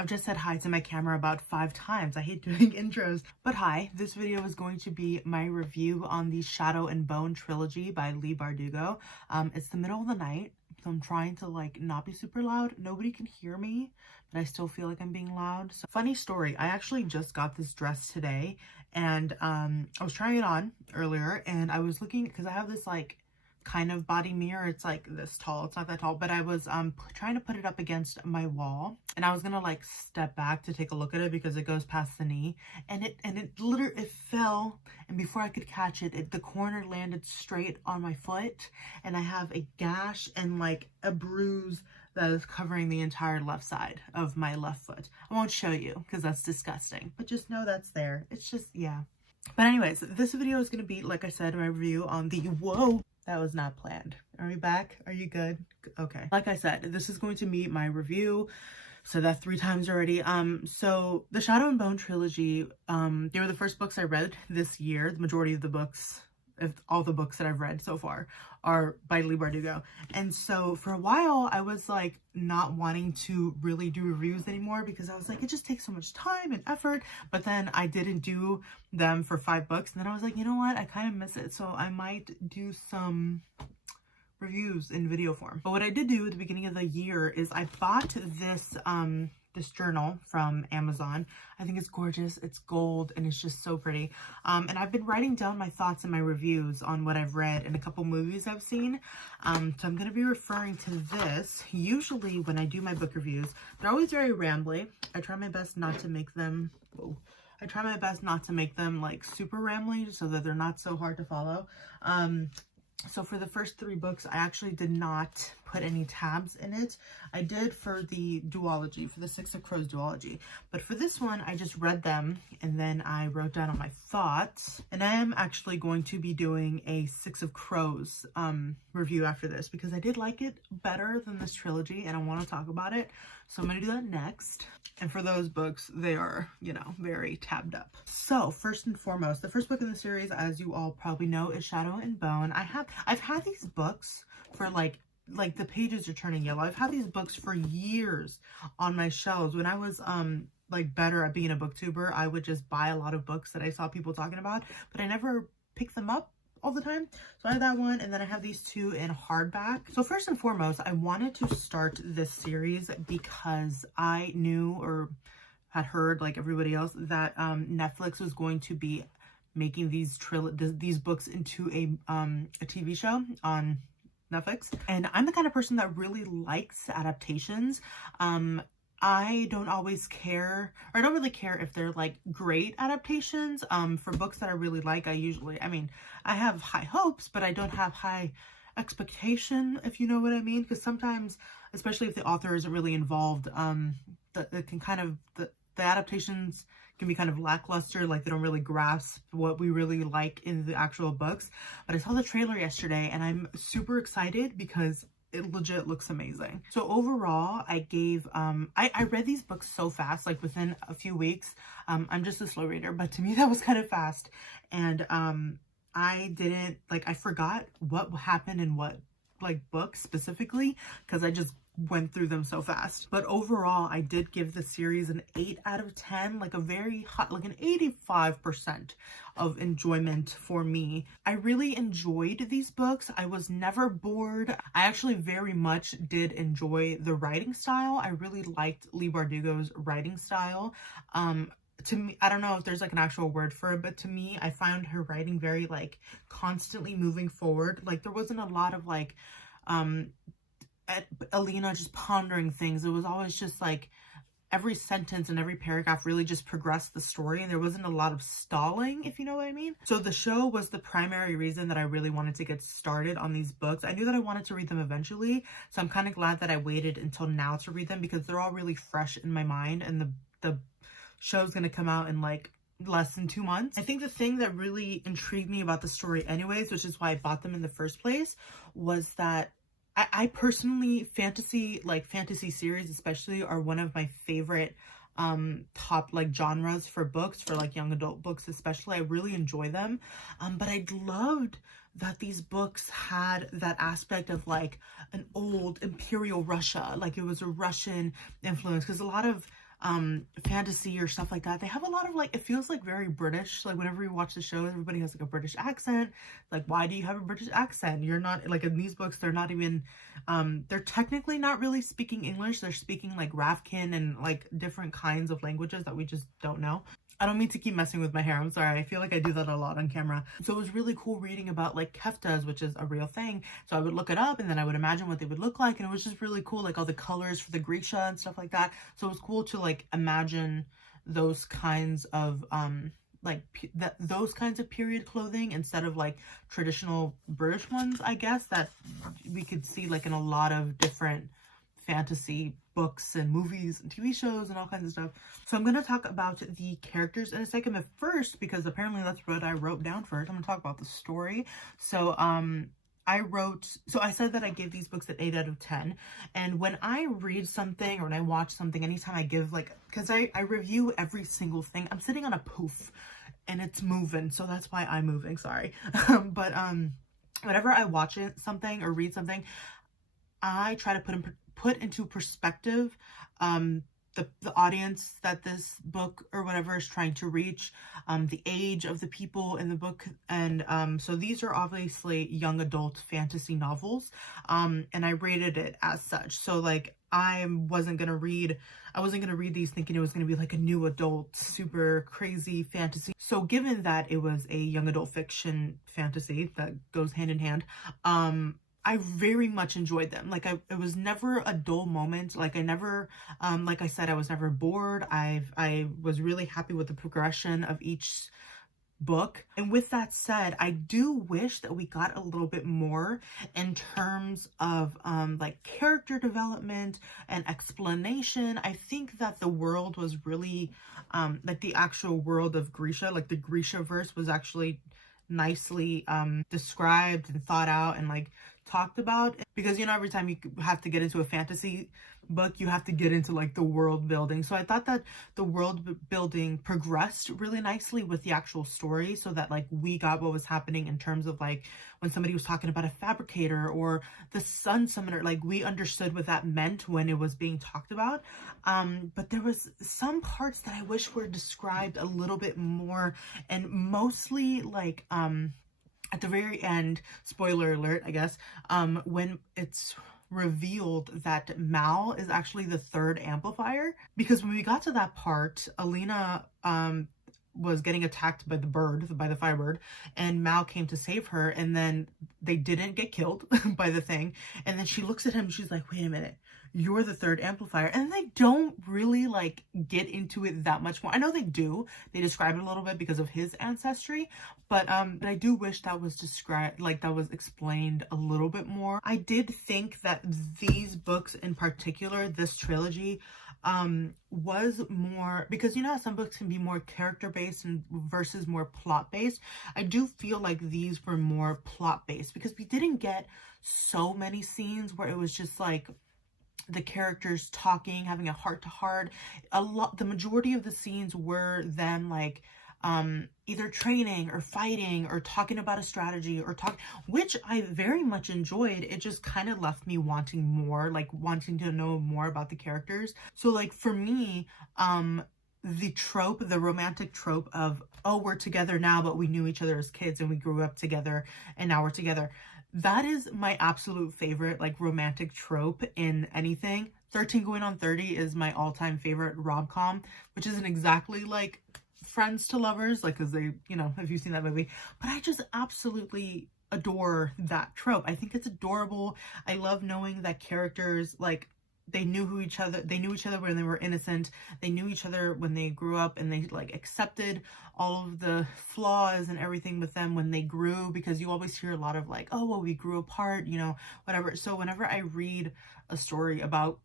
I've just said hi to my camera about 5 times. I hate doing intros. But hi, this video is going to be my review on the Shadow and Bone Trilogy by Leigh Bardugo. It's the middle of the night, so I'm trying to like not be super loud. Nobody can hear me, but I still feel like I'm being loud. So, funny story, I actually just got this dress today, and I was trying it on earlier, and I was looking, because I have this like kind of body mirror. It's like this tall, it's not that tall, but I was trying to put it up against my wall, and I was gonna like step back to take a look at it because it goes past the knee, and it literally, it fell, and before I could catch it, the corner landed straight on my foot, and I have a gash and like a bruise that is covering the entire left side of my left foot. I won't show you because that's disgusting, but just know that's there. It's just, yeah. But anyways, this video is going to be, like I said, my review on the, whoa, that was not planned. Are we back? Are you good? Okay. Like I said, this is going to be my review. So that 3 times already. So the Shadow and Bone Trilogy, they were the first books I read this year. The majority of the books, if all the books that I've read so far, are by Leigh Bardugo. And so for a while I was like not wanting to really do reviews anymore because I was like, it just takes so much time and effort. But then I didn't do them for 5 books, and then I was like, you know what, I kind of miss it, so I might do some reviews in video form. But what I did do at the beginning of the year is I bought this journal from Amazon. I think it's gorgeous. It's gold and it's just so pretty. And I've been writing down my thoughts and my reviews on what I've read and a couple movies I've seen. So I'm going to be referring to this. Usually when I do my book reviews, they're always very rambly. I try my best not to make them, like super rambly so that they're not so hard to follow. So for the first 3 books, I actually did not put any tabs in it. I did for the duology, for the Six of Crows duology. But for this one, I just read them and then I wrote down all my thoughts. And I am actually going to be doing a Six of Crows review after this because I did like it better than this trilogy and I want to talk about it. So I'm going to do that next. And for those books, they are, you know, very tabbed up. So first and foremost, the first book in the series, as you all probably know, is Shadow and Bone. I've had these books for like the pages are turning yellow. I've had these books for years on my shelves. When I was like better at being a booktuber, I would just buy a lot of books that I saw people talking about, but I never picked them up all the time. So I have that one, and then I have these 2 in hardback. So first and foremost, I wanted to start this series because I knew or had heard, like everybody else, that Netflix was going to be making these books into a TV show on Netflix. And I'm the kind of person that really likes adaptations. I don't always care, or I don't really care if they're like great adaptations. For books that I really like, I have high hopes, but I don't have high expectation, if you know what I mean. Because sometimes, especially if the author isn't really involved, the adaptations can be kind of lackluster, like they don't really grasp what we really like in the actual books. But I saw the trailer yesterday and I'm super excited because it legit looks amazing. So overall, I gave, I read these books so fast, like within a few weeks. I'm just a slow reader, but to me that was kind of fast. And I forgot what happened in what like books specifically because I just went through them so fast. But overall, I did give the series an 8 out of 10, like a very hot, like an 85% of enjoyment for me. I really enjoyed these books. I was never bored. I actually very much did enjoy the writing style. I really liked Leigh Bardugo's writing style. To me, I don't know if there's like an actual word for it, but to me, I found her writing very like constantly moving forward. Like there wasn't a lot of like Alina just pondering things. It was always just like every sentence and every paragraph really just progressed the story, and there wasn't a lot of stalling, if you know what I mean. So the show was the primary reason that I really wanted to get started on these books. I knew that I wanted to read them eventually, so I'm kind of glad that I waited until now to read them because they're all really fresh in my mind, and the show's gonna come out in like less than 2 months. I think the thing that really intrigued me about the story anyways, which is why I bought them in the first place, was that I personally, fantasy series especially are one of my favorite top like genres for books, for like young adult books especially. I really enjoy them. But I loved that these books had that aspect of like an old imperial Russia, like it was a Russian influence, because a lot of fantasy or stuff like that, they have a lot of like, it feels like very British. Like whenever you watch the show, everybody has like a British accent. Like, why do you have a British accent? You're not, like, in these books, they're not even, they're technically not really speaking English. They're speaking like Rafkin and like different kinds of languages that we just don't know. I don't mean to keep messing with my hair. I'm sorry. I feel like I do that a lot on camera. So it was really cool reading about like keftas, which is a real thing. So I would look it up and then I would imagine what they would look like. And it was just really cool, like all the colors for the Grisha and stuff like that. So it was cool to like imagine those kinds of those kinds of period clothing instead of like traditional British ones, I guess, that we could see like in a lot of different fantasy books and movies and TV shows and all kinds of stuff. So I'm going to talk about the characters in a second, but first, because apparently that's what I wrote down first, I'm going to talk about the story. So I said that I gave these books an 8 out of 10. And when I read something or when I watch something, anytime I give like, because I review every single thing, I'm sitting on a poof and it's moving. So that's why I'm moving, sorry. But whenever I watch something or read something, I try to put into perspective the audience that this book or whatever is trying to reach, the age of the people in the book. And so these are obviously young adult fantasy novels, and I rated it as such. So like I wasn't gonna read these thinking it was gonna be like a new adult super crazy fantasy. So given that it was a young adult fiction fantasy that goes hand in hand, I very much enjoyed them. Like it was never a dull moment. Like I never, like I said, I was never bored. I was really happy with the progression of each book. And with that said, I do wish that we got a little bit more in terms of like character development and explanation. I think that the world was really like the actual world of Grisha, like the Grisha verse was actually nicely described and thought out and like talked about, because you know every time you have to get into a fantasy book you have to get into like the world building. So I thought that the world building progressed really nicely with the actual story, so that like we got what was happening in terms of like when somebody was talking about a fabricator or the sun summoner, like we understood what that meant when it was being talked about. But there was some parts that I wish were described a little bit more, and mostly like at the very end, spoiler alert, I guess, when it's revealed that Mal is actually the third amplifier. Because when we got to that part, Alina was getting attacked by the firebird, and Mal came to save her, and then they didn't get killed by the thing. And then she looks at him and she's like, wait a minute, you're the third amplifier. And they don't really like get into it that much more. I know they do, they describe it a little bit because of his ancestry, but I do wish that was described, like that was explained a little bit more. I did think that these books in particular, this trilogy, was more, because you know how some books can be more character based and versus more plot based. I do feel like these were more plot based, because we didn't get so many scenes where it was just like the characters talking, having a heart to heart. The majority of the scenes were them like either training or fighting or talking about a strategy or which I very much enjoyed. It just kind of left me wanting more, like wanting to know more about the characters. So like for me, the romantic trope of, oh, we're together now, but we knew each other as kids and we grew up together and now we're together. That is my absolute favorite, like, romantic trope in anything. 13 Going on 30 is my all-time favorite rom-com, which isn't exactly like Friends to Lovers, like, because they, you know, if you've seen that movie. But I just absolutely adore that trope. I think it's adorable. I love knowing that characters, like, they knew each other when they were innocent. They knew each other when they grew up, and they like accepted all of the flaws and everything with them when they grew, because you always hear a lot of like, oh, well, we grew apart, you know, whatever. So whenever I read a story about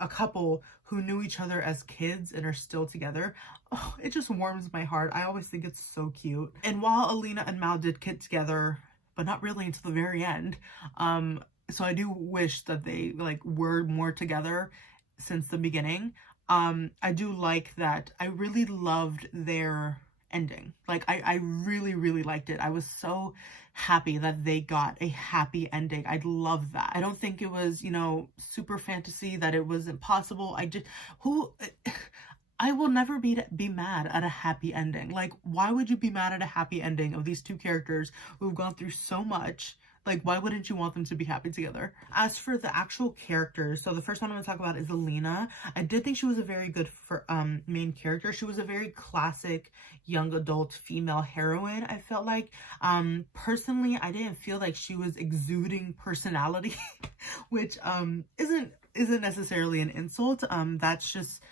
a couple who knew each other as kids and are still together, oh, it just warms my heart. I always think it's so cute. And while Alina and Mal did get together, but not really until the very end, so I do wish that they like were more together since the beginning. I do like that. I really loved their ending. Like, I really, really liked it. I was so happy that they got a happy ending. I love that. I don't think it was, you know, super fantasy, that it was impossible. I will never be mad at a happy ending. Like, why would you be mad at a happy ending of these two characters who've gone through so much? Like, why wouldn't you want them to be happy together? As for the actual characters, so the first one I'm going to talk about is Alina. I did think she was a very good main character. She was a very classic young adult female heroine, I felt like. Personally, I didn't feel like she was exuding personality, which isn't necessarily an insult. That's just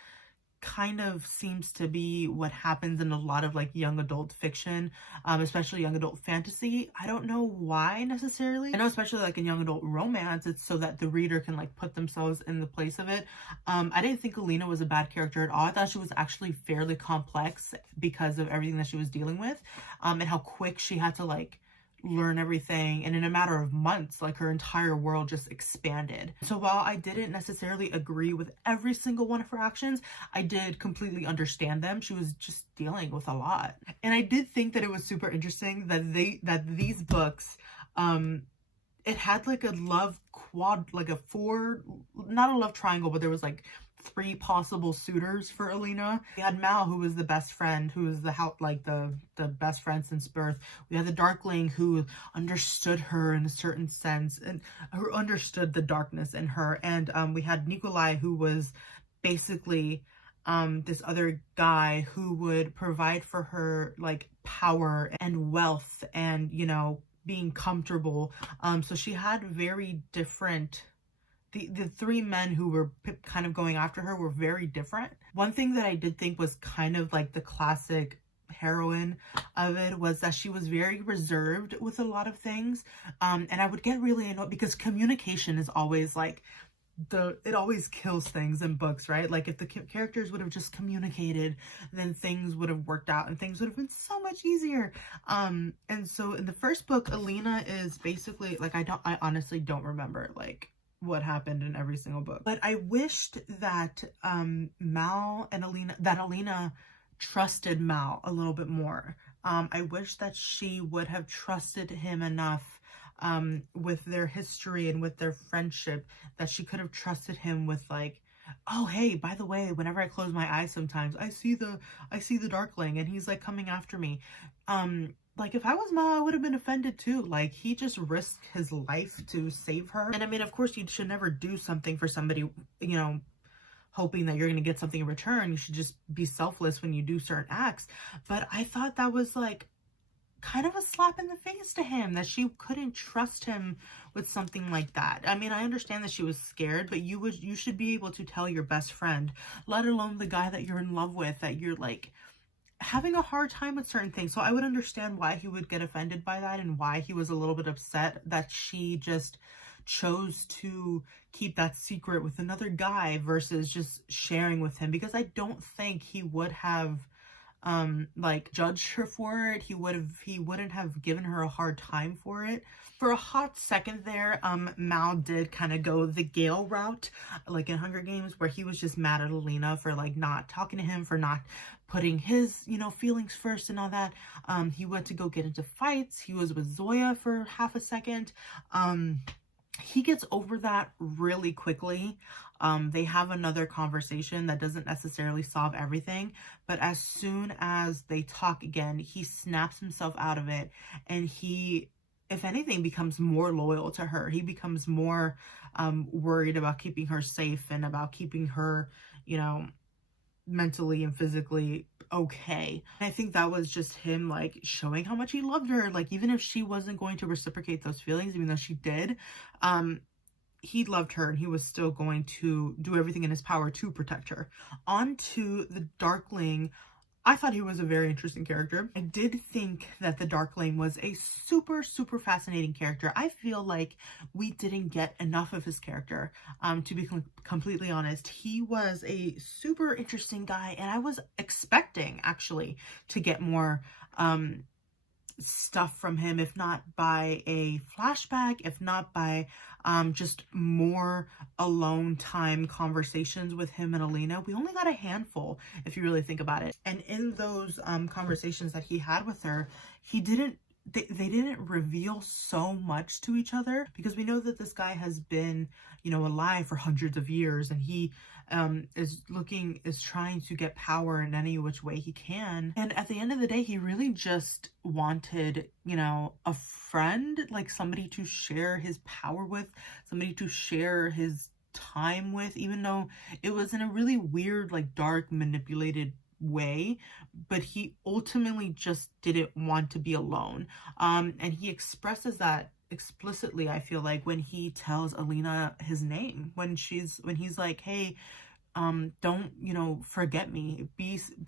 kind of seems to be what happens in a lot of like young adult fiction, especially young adult fantasy. I don't know why necessarily. I know especially like in young adult romance, it's so that the reader can like put themselves in the place of it. I didn't think Alina was a bad character at all. I thought she was actually fairly complex because of everything that she was dealing with, and how quick she had to like learn everything, and in a matter of months, like her entire world just expanded. So while I didn't necessarily agree with every single one of her actions, I did completely understand them. She was just dealing with a lot. And I did think that it was super interesting that these books, it had like a love quad, like a four, not a love triangle, but there was like 3 possible suitors for Alina. We had Mal, who was the best friend, who was the best friend since birth. We had the Darkling, who understood her in a certain sense, and who understood the darkness in her. And we had Nikolai, who was basically this other guy who would provide for her like power and wealth and, you know, being comfortable. So she had very different, the 3 men who were kind of going after her were very different. One thing that I did think was kind of like the classic heroine of it was that she was very reserved with a lot of things. And I would get really annoyed because communication is always like it always kills things in books, right? Like if the characters would have just communicated, then things would have worked out and things would have been so much easier. And so in the first book, Alina is basically like, I honestly don't remember like what happened in every single book, but I wished that Mal and Alina trusted Mal a little bit more. I wish that she would have trusted him enough with their history and with their friendship, that she could have trusted him with like, oh hey, by the way, whenever I close my eyes sometimes I see the Darkling and he's like coming after me. Like if I was Ma, I would have been offended too. Like he just risked his life to save her. And I mean, of course you should never do something for somebody, you know, hoping that you're going to get something in return. You should just be selfless when you do certain acts. But I thought that was like kind of a slap in the face to him, that she couldn't trust him with something like that. I mean, I understand that she was scared, but you should be able to tell your best friend, let alone the guy that you're in love with, that you're like having a hard time with certain things. So I would understand why he would get offended by that and why he was a little bit upset that she just chose to keep that secret with another guy versus just sharing with him, because I don't think he would have like judged her for it. He wouldn't have given her a hard time for it. For a hot second there, Mal did kind of go the Gale route, like in Hunger Games, where he was just mad at Alina for like not talking to him, for not putting his, you know, feelings first and all that. He went to go get into fights. He was with Zoya for half a second. He gets over that really quickly. They have another conversation that doesn't necessarily solve everything, but as soon as they talk again, he snaps himself out of it, and he, if anything, becomes more loyal to her. He becomes more worried about keeping her safe and about keeping her, you know, mentally and physically okay. And I think that was just him like showing how much he loved her. Like even if she wasn't going to reciprocate those feelings, even though she did, he loved her and he was still going to do everything in his power to protect her. On to the Darkling. I thought he was a very interesting character. I did think that the Darkling was a super, super fascinating character. I feel like we didn't get enough of his character, to be completely honest. He was a super interesting guy, and I was expecting, actually, to get more stuff from him, if not by a flashback, if not by just more alone time conversations with him and Alina. We only got a handful, if you really think about it. And in those conversations that he had with her, he didn't they didn't reveal so much to each other, because we know that this guy has been, you know, alive for hundreds of years, and he is trying to get power in any which way he can. And at the end of the day, he really just wanted, you know, a friend, like somebody to share his power with, somebody to share his time with, even though it was in a really weird, like dark, manipulated way. But he ultimately just didn't want to be alone, and he expresses that explicitly, I feel like, when he tells Alina his name, when he's like, hey, don't, you know, forget me,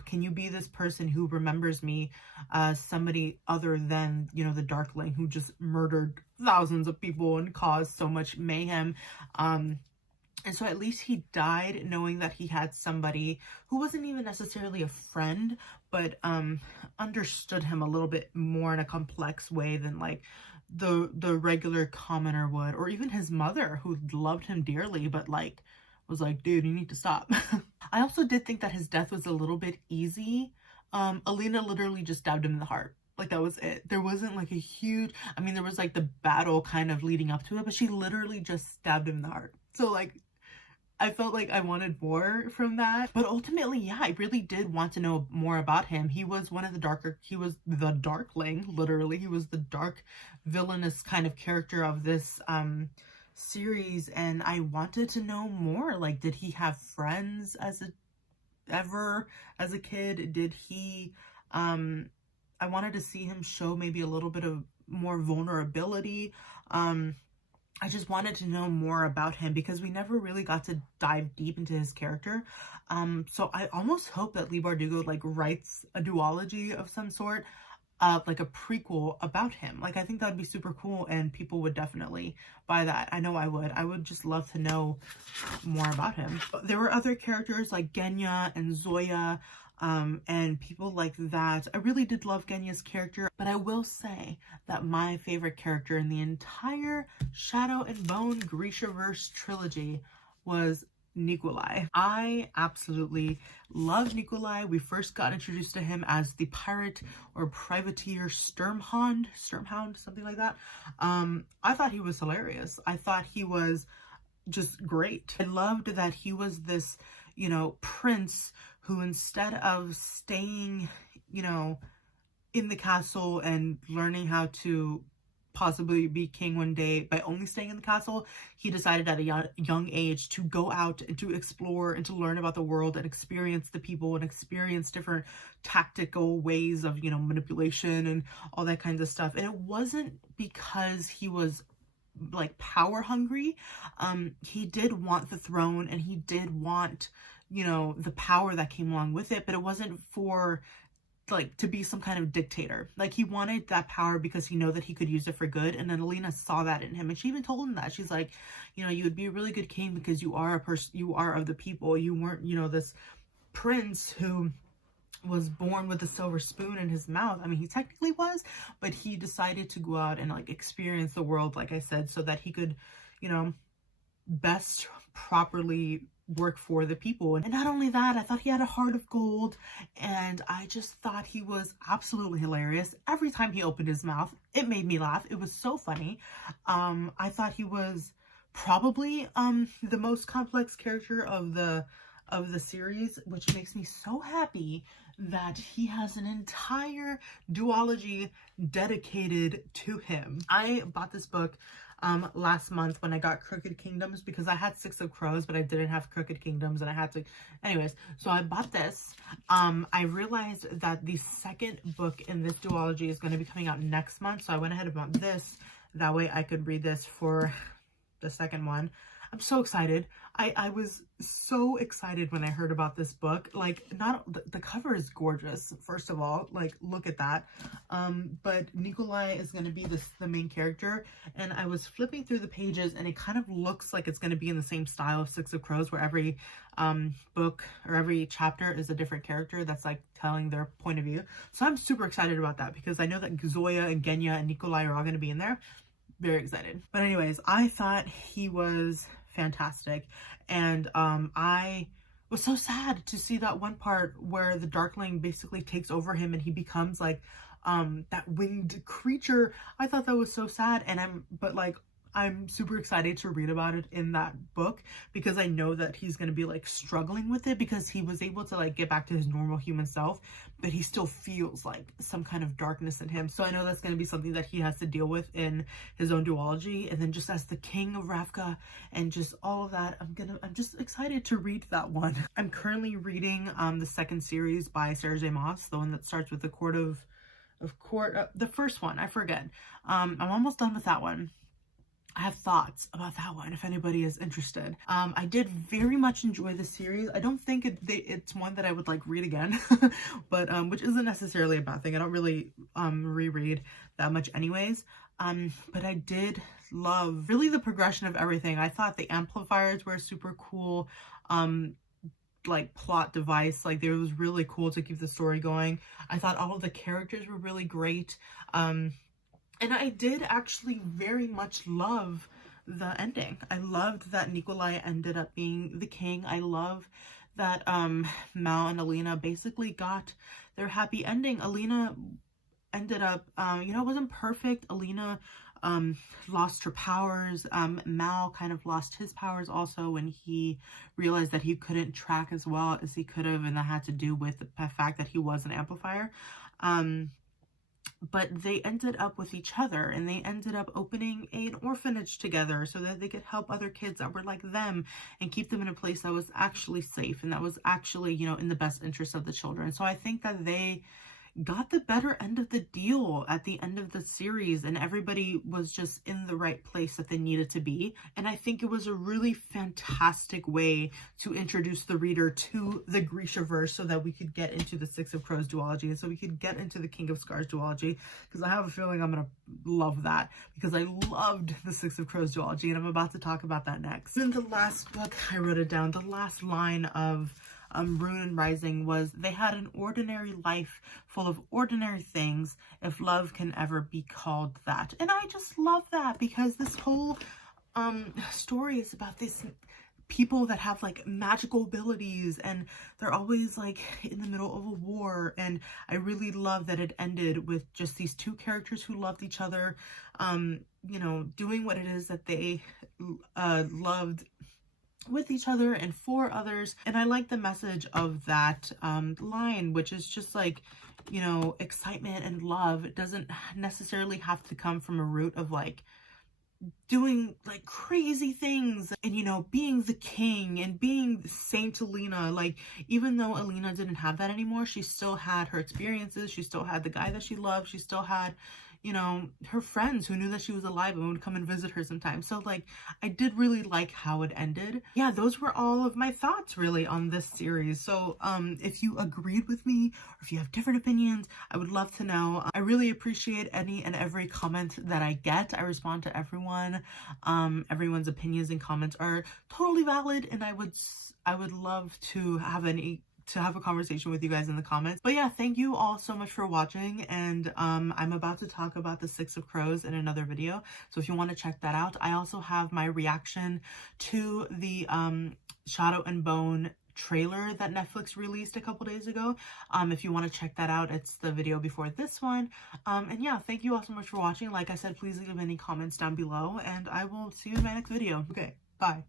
can you be this person who remembers me as somebody other than, you know, the Darkling who just murdered thousands of people and caused so much mayhem. And so at least he died knowing that he had somebody who wasn't even necessarily a friend, but understood him a little bit more in a complex way than like the regular commoner would, or even his mother, who loved him dearly, but like was like, dude, you need to stop. I also did think that his death was a little bit easy. Alina literally just stabbed him in the heart. Like, that was it. There wasn't like a huge, I mean, there was like the battle kind of leading up to it, but she literally just stabbed him in the heart. So like, I felt like I wanted more from that. But ultimately, yeah, I really did want to know more about him. He was one of the darker, he was the Darkling, literally. He was the dark, villainous kind of character of this series, and I wanted to know more. Like, did he have friends ever as a kid? Did he, I wanted to see him show maybe a little bit of more vulnerability. I just wanted to know more about him, because we never really got to dive deep into his character. So I almost hope that Leigh Bardugo like writes a duology of some sort, like a prequel about him. Like, I think that'd be super cool, and people would definitely buy that. I know I would. I would just love to know more about him. There were other characters like Genya and Zoya, and people like that. I really did love Genya's character, but I will say that my favorite character in the entire Shadow and Bone Grishaverse trilogy was Nikolai. I absolutely love Nikolai. We first got introduced to him as the pirate or privateer Sturmhound, something like that. I thought he was hilarious. I thought he was just great. I loved that he was this, you know, prince who, instead of staying, you know, in the castle and learning how to possibly be king one day by only staying in the castle, he decided at a young age to go out and to explore and to learn about the world and experience the people and experience different tactical ways of, you know, manipulation and all that kinds of stuff. And it wasn't because he was like power hungry. He did want the throne, and he did want, you know, the power that came along with it, but it wasn't for like to be some kind of dictator. Like, he wanted that power because he knew that he could use it for good. And then Alina saw that in him, and she even told him that. She's like, you know, you would be a really good king because you are a person, you are of the people. You weren't, you know, this prince who was born with a silver spoon in his mouth. I mean, he technically was, but he decided to go out and like experience the world, like I said, so that he could, you know, best properly work for the people. And not only that, I thought he had a heart of gold, and I just thought he was absolutely hilarious. Every time he opened his mouth, it made me laugh. It was so funny. I thought he was probably the most complex character of the series, which makes me so happy that he has an entire duology dedicated to him. I bought this book last month when I got Crooked Kingdoms, because I had Six of Crows, but I didn't have Crooked Kingdoms, and I had to, anyways, so I bought this. I realized that the second book in this duology is going to be coming out next month, so I went ahead and bought this. That way I could read this for the second one. I'm so excited. I was so excited when I heard about this book. Like, the cover is gorgeous, first of all. Like, look at that. But Nikolai is going to be the main character, and I was flipping through the pages, and it kind of looks like it's going to be in the same style of Six of Crows, where every book or every chapter is a different character that's like telling their point of view. So I'm super excited about that, because I know that Zoya and Genya and Nikolai are all going to be in there. very excited. But anyways, I thought he was fantastic, and I was so sad to see that one part where the Darkling basically takes over him and he becomes like that winged creature. I thought that was so sad, and I'm super excited to read about it in that book, because I know that he's going to be like struggling with it, because he was able to like get back to his normal human self, but he still feels like some kind of darkness in him. So I know that's going to be something that he has to deal with in his own duology. And then just as the king of Ravka and just all of that, I'm just excited to read that one. I'm currently reading the second series by Sarah J. Maas, the one that starts with the the first one, I forget. I'm almost done with that one. I have thoughts about that one if anybody is interested. I did very much enjoy the series. I don't think it's one that I would like read again, but which isn't necessarily a bad thing. I don't really reread that much anyways. But I did love really the progression of everything. I thought the amplifiers were super cool. Like plot device, like it was really cool to keep the story going. I thought all of the characters were really great. And I did actually very much love the ending. I loved that Nikolai ended up being the king. I love that Mal and Alina basically got their happy ending. Alina ended up, you know, it wasn't perfect. Alina lost her powers. Mal kind of lost his powers also when he realized that he couldn't track as well as he could have, and that had to do with the fact that he was an amplifier. But they ended up with each other, and they ended up opening an orphanage together so that they could help other kids that were like them and keep them in a place that was actually safe and that was actually, you know, in the best interest of the children. So I think that they got the better end of the deal at the end of the series, and everybody was just in the right place that they needed to be. And I think it was a really fantastic way to introduce the reader to the Grishaverse so that we could get into the Six of Crows duology, and so we could get into the King of Scars duology, because I have a feeling I'm gonna love that, because I loved the Six of Crows duology, and I'm about to talk about that next. In the last book, I wrote it down, the last line of Rune and Rising was, they had an ordinary life full of ordinary things, if love can ever be called that. And I just love that, because this whole story is about these people that have like magical abilities, and they're always like in the middle of a war. And I really love that it ended with just these two characters who loved each other, you know, doing what it is that they loved with each other and for others. And I like the message of that line, which is just like, you know, excitement and love. It doesn't necessarily have to come from a root of like doing like crazy things and, you know, being the king and being Saint Alina. Like, even though Alina didn't have that anymore, she still had her experiences, she still had the guy that she loved, she still had, you know, her friends who knew that she was alive and would come and visit her sometimes. So like, I did really like how it ended. Yeah, those were all of my thoughts really on this series. So if you agreed with me, or if you have different opinions, I would love to know. I really appreciate any and every comment that I get. I respond to everyone. Everyone's opinions and comments are totally valid, and I would love to have a conversation with you guys in the comments. But yeah, thank you all so much for watching, and I'm about to talk about the Six of Crows in another video, so if you want to check that out. I also have my reaction to the Shadow and Bone trailer that Netflix released a couple days ago. If you want to check that out, it's the video before this one. And yeah, thank you all so much for watching. Like I said, please leave any comments down below, and I will see you in my next video. Okay, bye.